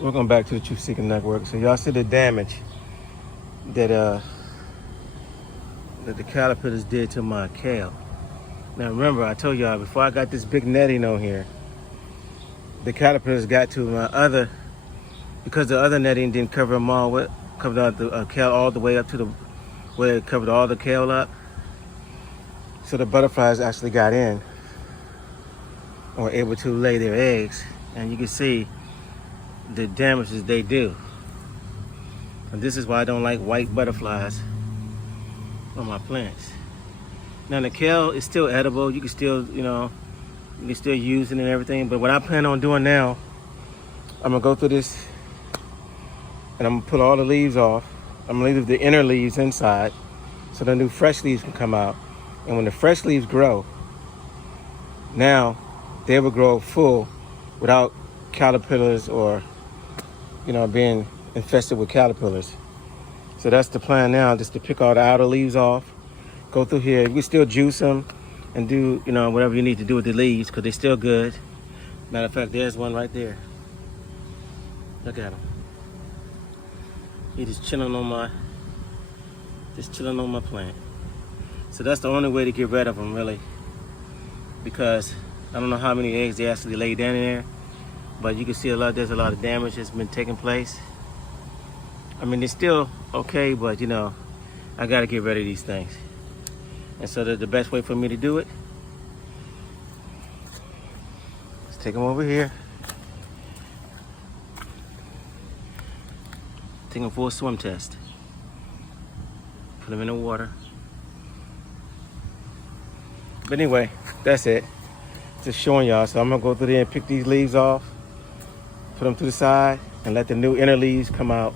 Welcome back to the Truth Seeking Network. So y'all see the damage that that the caterpillars did to my kale. Now remember, I told y'all before I got this big netting on here, the caterpillars got to my other, because the other netting didn't cover them all, covered the kale all the way up to the where it covered all the kale up. So the butterflies actually got in and were able to lay their eggs, and you can see the damages they do. And this is why I don't like white butterflies on my plants. Now the kale is still edible. You can still, you can still use it and everything. But what I plan on doing now, I'm gonna go through this and I'm gonna pull all the leaves off. I'm gonna leave the inner leaves inside so the new fresh leaves can come out. And when the fresh leaves grow, now they will grow full without caterpillars or being infested with caterpillars. So that's the plan now, just to pick all the outer leaves off, go through here. You can still juice them and do, whatever you need to do with the leaves because they're still good. Matter of fact, there's one right there. Look at him. He just chilling on my plant. So that's the only way to get rid of them, really, because I don't know how many eggs they actually lay down in there. But you can see there's a lot of damage that's been taking place. I mean, they're still okay, but I gotta get rid of these things. And so the best way for me to do it is take them over here, take them for a swim test, put them in the water. But anyway, that's it. Just showing y'all. So I'm gonna go through there and pick these leaves off, put them to the side, and let the new inner leaves come out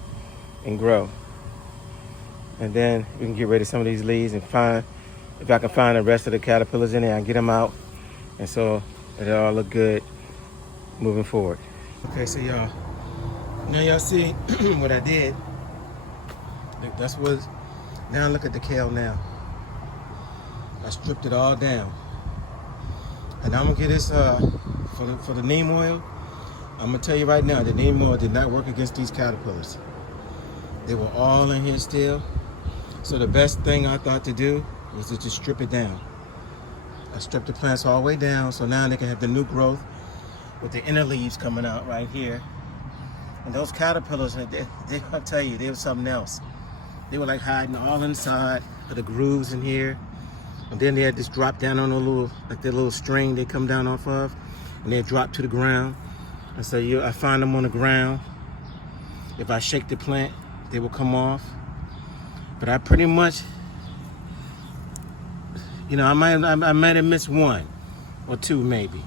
and grow. And then we can get rid of some of these leaves and if I can find the rest of the caterpillars in there, I can get them out. And so it'll all look good moving forward. Okay, so y'all, now y'all see what I did. Now look at the kale now. I stripped it all down. And I'm gonna get this for the neem oil. I'm gonna tell you right now, the neem oil did not work against these caterpillars. They were all in here still. So the best thing I thought to do was to just strip it down. I stripped the plants all the way down, so now they can have the new growth with the inner leaves coming out right here. And those caterpillars, I'll tell you, they were something else. They were like hiding all inside of the grooves in here. And then they had this drop down on a little string they come down off of, and they drop to the ground. And so I find them on the ground. If I shake the plant, they will come off. But I pretty much, I might have missed one or two maybe.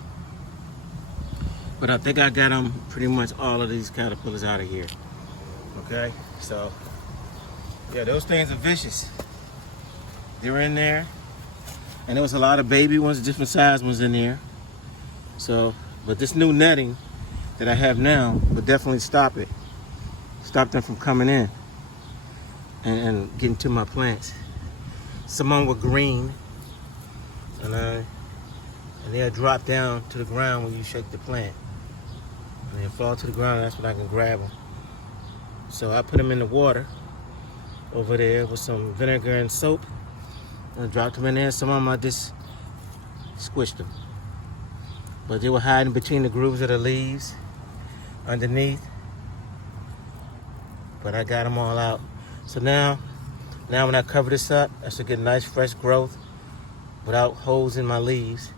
But I think I got them pretty much all of these caterpillars out of here. Okay, so yeah, those things are vicious. They're in there. And there was a lot of baby ones, different size ones in there. So, but this new netting that I have now will definitely stop it. Stop them from coming in and getting to my plants. Some of them were green, and they'll drop down to the ground when you shake the plant. And they'll fall to the ground, and that's when I can grab them. So I put them in the water over there with some vinegar and soap. I dropped them in there. Some of them I just squished them. But they were hiding between the grooves of the leaves underneath. But I got them all out. So now when I cover this up, I should get nice fresh growth without holes in my leaves.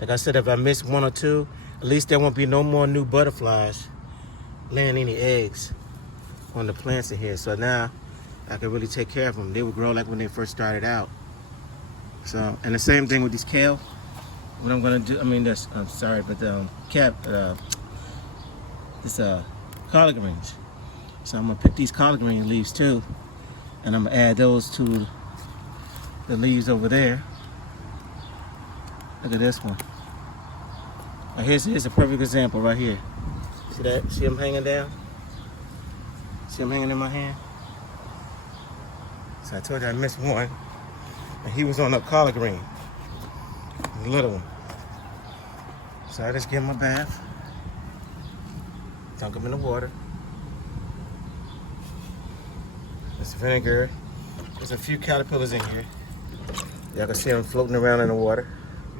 Like I said, if I miss one or two, at least there won't be no more new butterflies laying any eggs on the plants in here. So now I can really take care of them. They would grow like when they first started out. So, and the same thing with these kale. What I'm gonna do, this collard greens. So I'm gonna pick these collard green leaves too, and I'm gonna add those to the leaves over there. Look at this one. Now here's a perfect example right here. See that? See them hanging down? See them hanging in my hand? So I told you I missed one. And he was on a collard green, the little one. So I just give him a bath, dunk him in the water, This vinegar. There's a few caterpillars in here. Y'all can see them floating around in the water.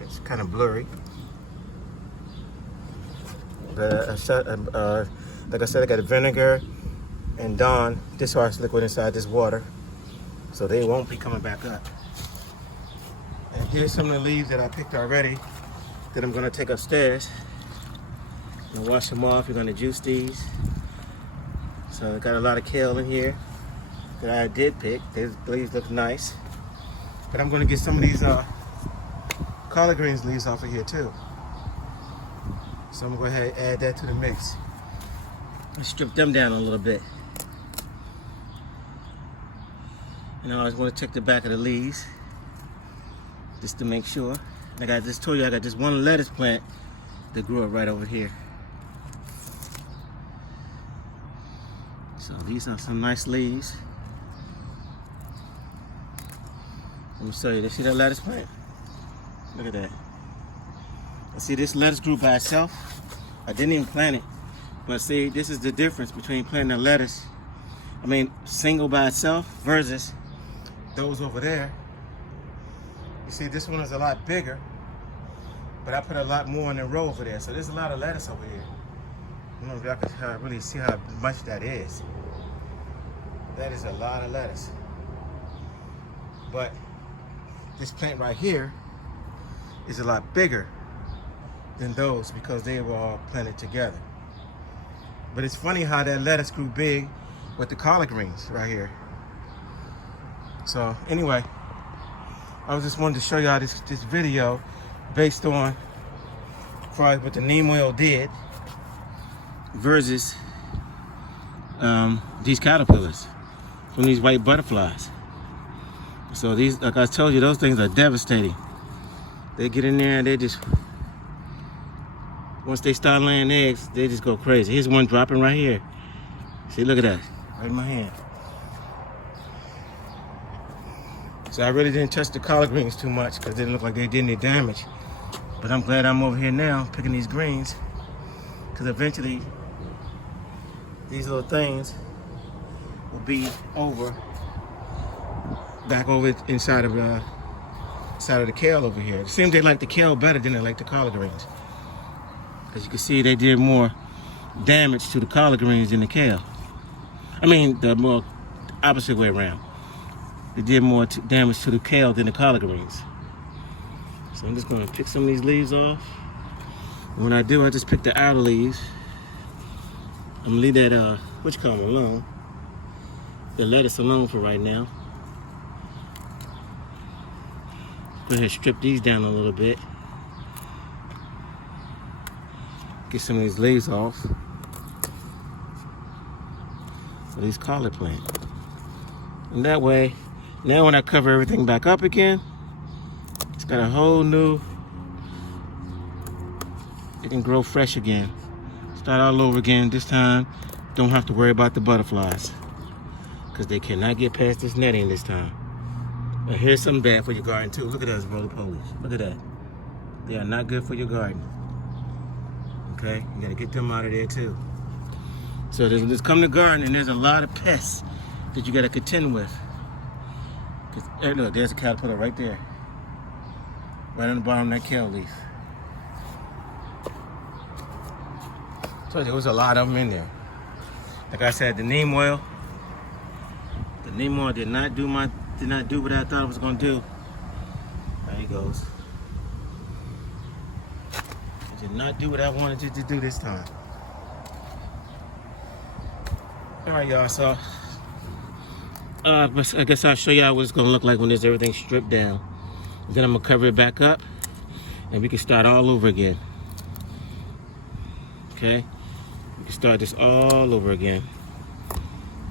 It's kind of blurry. But like I said, I got vinegar and Dawn dishwasher liquid inside this water, so they won't be coming back up. And here's some of the leaves that I picked already that I'm gonna take upstairs and wash them off. We're gonna juice these. So I got a lot of kale in here that I did pick. These leaves look nice. But I'm gonna get some of these collard greens leaves off of here too. So I'm gonna go ahead and add that to the mix. Let's strip them down a little bit. And I was gonna check the back of the leaves just to make sure. Like I just told you, I got this one lettuce plant that grew up right over here. So these are some nice leaves. Let me show you. See that lettuce plant? Look at that. See, this lettuce grew by itself. I didn't even plant it. But see, this is the difference between planting a lettuce, single by itself versus those over there. You see, this one is a lot bigger, but I put a lot more in the row over there. So there's a lot of lettuce over here. I don't know if y'all can really see how much that is. That is a lot of lettuce. But this plant right here is a lot bigger than those because they were all planted together. But it's funny how that lettuce grew big with the collard greens right here. So anyway, I just wanted to show y'all this video based on what the neem oil did versus these caterpillars from these white butterflies. So these, like I told you, those things are devastating. They get in there and they just, once they start laying eggs, they just go crazy. Here's one dropping right here. See, look at that, right in my hand. So I really didn't touch the collard greens too much because it didn't look like they did any damage. But I'm glad I'm over here now picking these greens, because eventually these little things will be back over inside of the kale over here. It seems they like the kale better than they like the collard greens. As you can see, they did more damage to the collard greens than the kale. The more opposite way around. They did more damage to the kale than the collard greens. So I'm just gonna pick some of these leaves off. And when I do, I just pick the outer leaves. I'm gonna leave that alone. The lettuce alone for right now. Go ahead and strip these down a little bit. Get some of these leaves off of these collard plants. And that way, now when I cover everything back up again, it's got a whole new, it can grow fresh again. Start all over again. This time, don't have to worry about the butterflies because they cannot get past this netting this time. Now here's something bad for your garden too. Look at those roly-polies. Look at that. They are not good for your garden. Okay, you gotta get them out of there too. So there's come to garden and there's a lot of pests that you gotta contend with. Look, there's a caterpillar right there. Right on the bottom of that kale leaf. So there was a lot of them in there. Like I said, the neem oil did not do what I thought it was gonna do. There he goes. It did not do what I wanted it to do this time. All right, y'all, so I guess I'll show y'all what it's gonna look like when there's everything stripped down. Then I'm gonna cover it back up and we can start all over again. Okay? We can start this all over again.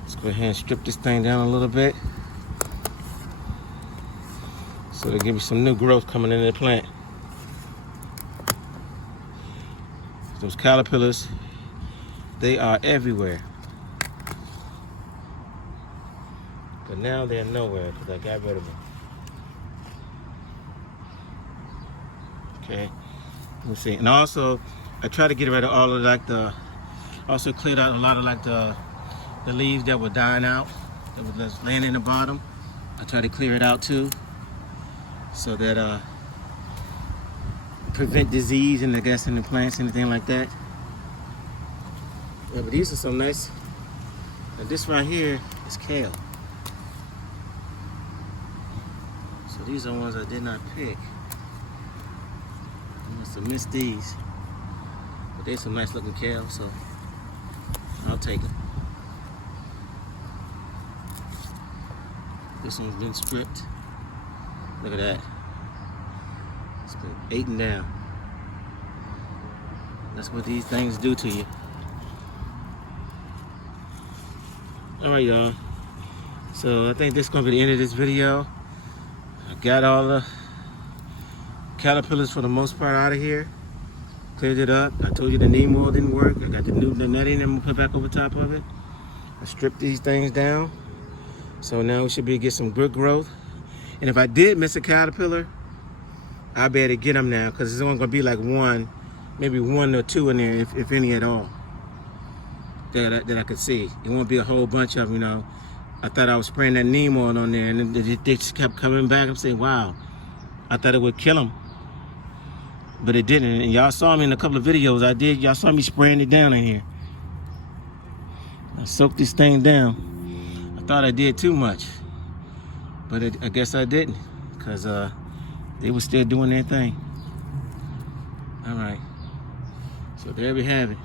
Let's go ahead and strip this thing down a little bit. So it'll give you some new growth coming into the plant. Those caterpillars, they are everywhere. But now they're nowhere because I got rid of them. Okay, let me see. And also, I try to get rid of all of also cleared out a lot of the leaves that were dying out. that was just laying in the bottom. I try to clear it out too, so that prevent disease and I guess in the plants, anything like that. Yeah, but these are some nice. And this right here is kale. So these are ones I did not pick. I must have missed these. But they're some nice looking kale, so I'll take it. This one's been stripped. Look at that. It's been eaten down. That's what these things do to you. Alright, y'all. So I think this is going to be the end of this video. I got all the caterpillars for the most part out of here. Cleared it up. I told you the neem oil didn't work. I got the netting I'm going to put back over top of it. I stripped these things down. So now we should be able to get some good growth. And if I did miss a caterpillar, I'll be able to get them now because it's only going to be like one, maybe one or two in there, if any at all, that I could see. It won't be a whole bunch of them, you know. I thought I was spraying that neem oil on there, and then they just kept coming back. I'm saying, wow, I thought it would kill them, but it didn't. And y'all saw me in a couple of videos I did. Y'all saw me spraying it down in here. I soaked this thing down. I thought I did too much, but I guess I didn't, because they were still doing their thing. All right, so there we have it.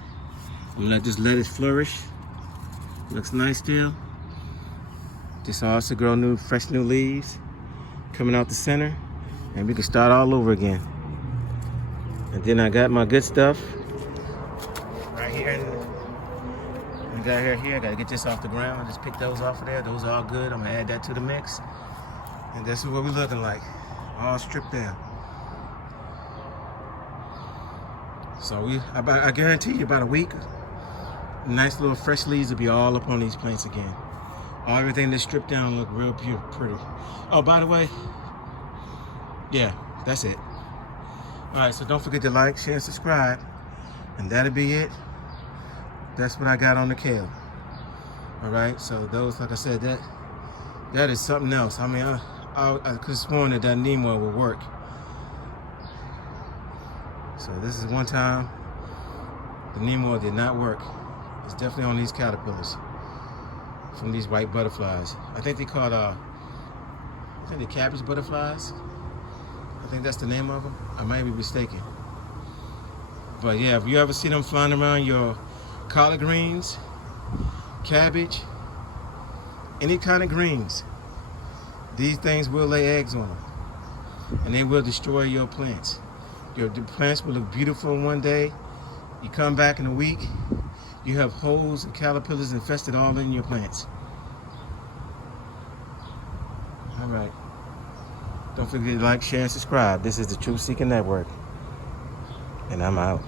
I'm gonna just let it flourish. Looks nice still. This will also grow new, fresh new leaves coming out the center, and we can start all over again. And then I got my good stuff right here. I got here. I gotta get this off the ground. I just picked those off of there. Those are all good. I'm gonna add that to the mix, and this is what we're looking like, all stripped down. So I guarantee you, about a week, nice little fresh leaves will be all up on these plants again. Everything that's stripped down look real pretty. Oh, by the way, yeah, that's it. All right, so don't forget to like, share, and subscribe, and that'll be it. That's what I got on the kale. All right, so those, like I said, that is something else. I mean, I could have sworn that neem oil would work. So this is one time the neem oil did not work. It's definitely on these caterpillars from these white butterflies. I think they called I think they're cabbage butterflies. I think that's the name of them. I might be mistaken. But yeah, if you ever see them flying around your collard greens, cabbage, any kind of greens, these things will lay eggs on them, and they will destroy your plants. Your plants will look beautiful one day. You come back in a week, you have holes and caterpillars infested all in your plants. All right. Don't forget to like, share, and subscribe. This is the Truth Seeking Network, and I'm out.